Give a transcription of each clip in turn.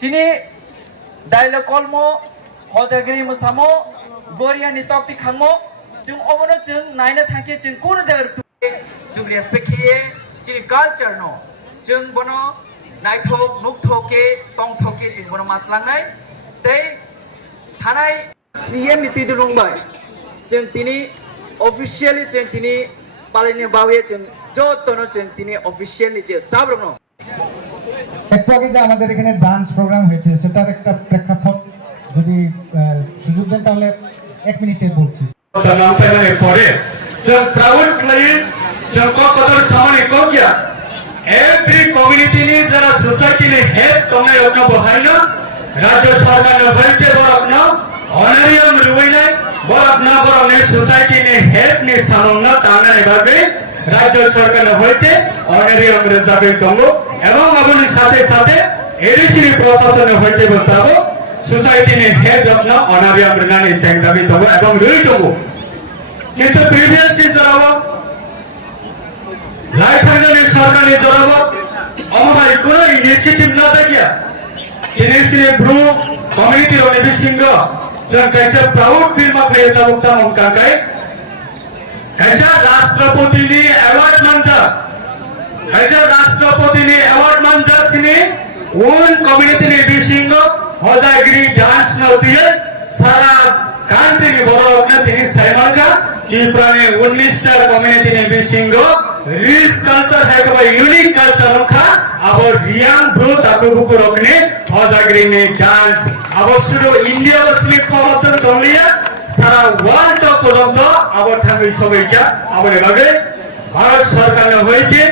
Sini dialog kolmo hojagri musamo boria ni tok ti khangmo jung obono jung naina thangke jung kono jagar tu jung respect khiye chini culture no jung bono naithok nukthoke tongthoke jung bono matlangnai tei thanai CM ni tidurung bai jung tini officially jung tini palini bawe jung jotono jung tini officially je staff rokno একটু আগে যে আমাদের এখানে dance programme হয়েছে সেটার একটা প্রেক্ষাপট যদি সুযোগ দেন তাহলে 1 মিনিটে বলছি नाम पहले पढ़े जब प्राउड क्लाइन जब को कदर सामने को क्या एवरी कम्युनिटी ने जरा सोसाइटी ने हेड तोने अपना बहाइना राज्य सरकार ने भरते बर अपना ऑनरियम रुइना बर अपना बर ने सोसाइटी ने हेड ने सामना ताना ने भागे राज्य सरकार ने भरते ऑनरियम रिजार्व तंगो এবং আপনি সাথে সাথে এডিসি প্রশাসনে হইতে বলতাবো সোসাইটি নে হেড রত্ন অনারি আমরানি সেন্টারি তবো এবং রুই তবো কিন্তু প্রিভিয়াসলি জরাবো লাইফ হাজারে সরকারি জরাবো আমাদের কোনো ইনিশিয়েটিভ না থাকিয়া ইনিশিয়েটিভ ব্রু কমিউনিটি অনেবি সিংহ जन कैसे प्राउड फील मा खाय तबुक्ता ममका काय कैसे राष्ट्रपति ने अवार्ड मानजा कैसे राष्ट्रपति ने अवार्ड मानजा सिने उन कम्युनिटी ने बिसिंग हजागिरी डांस नौती है सारा कांट्री ने बड़ो अपना तिनी साइमरका इफ्राने 19 टा कम्युनिटी ने बिसिंग रिच कल्चर है को यूनिक कल्चर रखा अब रियांग ब्रो ताको बुको रखने हजागिरी ने डांस अब सुरो इंडिया स्लिप फॉर्मन दलिया सारा वर्ल्ड पर्यंत अब थांगै सबैका अब नेबागे भारत सरकार ने होइते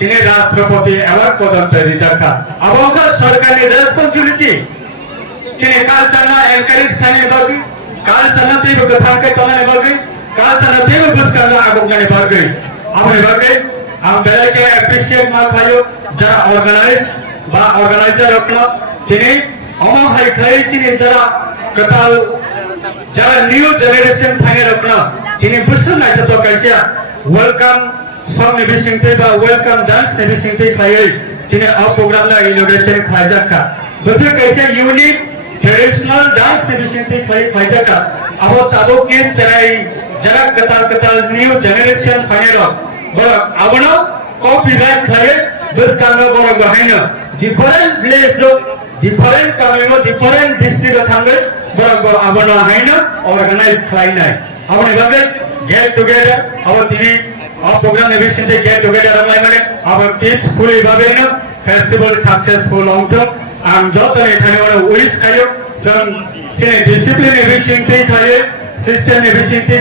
তিনি রাষ্ট্রপতি অ্যাওয়ার্ড পর্যন্ত রিজার্ভ আবকা সরকারের রেসপন্সিবিলিটি তিনি কালচারনা এনকারেজ খানে বাগি কালচারনা তেব কথাকে তনে বাগি কালচারনা তেব বুসকানা আগমনে বাগি আপনি বাগি हम बेले के एप्रिशिएट मा खायो जरा ऑर्गेनाइज बा ऑर्गेनाइजर अपना তিনি अमो हाई खाइसिनि जरा कताल जरा न्यू जनरेशन फाइने अपना তিনি बुसना तो कैसे वेलकम सब ने बिसिंगते बा वेलकम डांस ने बिसिंगते खायै तिने अ प्रोग्राम ला इनोग्रेशन खायजाका बसे कैसे यूनिक ट्रेडिशनल डांस ने बिसिंगते खायजाका अब ताबोक के चराई जरा कताल न्यू जनरेशन फाइनेरो बर अबनो कॉपीराइट खायै बस कानो बर गहायनो डिफरेंट प्लेस लो डिफरेंट कामिनो डिफरेंट डिस्ट्रिक्ट थांगै बर अबनो हायनो ऑर्गेनाइज खायनाय हमने बागे गेट टुगेदर अब तिनी our program every single get together online our kids fully babena festival successful long term am jotone thane wish kayo some discipline every single system every single